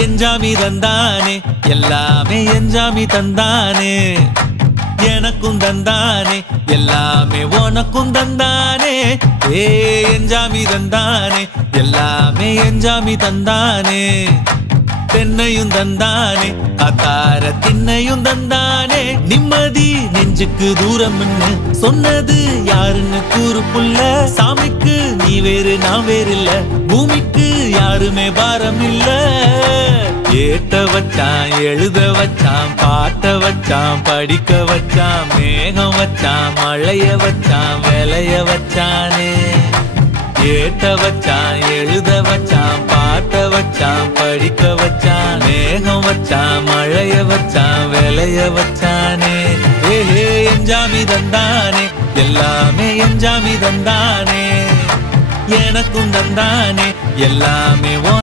எஞ்சாமி தந்தானே எல்லாமே எஞ்சாமி தந்தானே எனக்கும் தந்தானே எல்லாமே உனக்கும் தந்தானே ஏ எஞ்சாமி தந்தானே எல்லாமே எஞ்சாமி தந்தானே தென்னையும் தந்தானே காத்தார திண்ணையும் தந்தானே நிம்மதி நெஞ்சுக்கு தூரம்னு சொன்னது யாருன்னு கூறு புள்ள சாமிக்கு நீ வேறு நான் வேறு இல்ல பூமிக்கு யாருமே பாரம் இல்ல ஏத்த வச்சான் எழுத வச்சான் பாட்ட வச்சான் படிக்க வச்சான் மேகம் வச்சான் மழைய வச்சான் விளைய வச்சானே ஏத்த வச்சான் எழுத வச்சான் பாட்ட வச்சான் படிக்க வச்சான் மேகம் வச்சான் மழைய வச்சான் விளைய வச்சானே ஏஹே எஞ்சாமி தந்தானே எல்லாமே எஞ்சாமி தந்தானே எனக்கும் தந்தானே எல்லாமே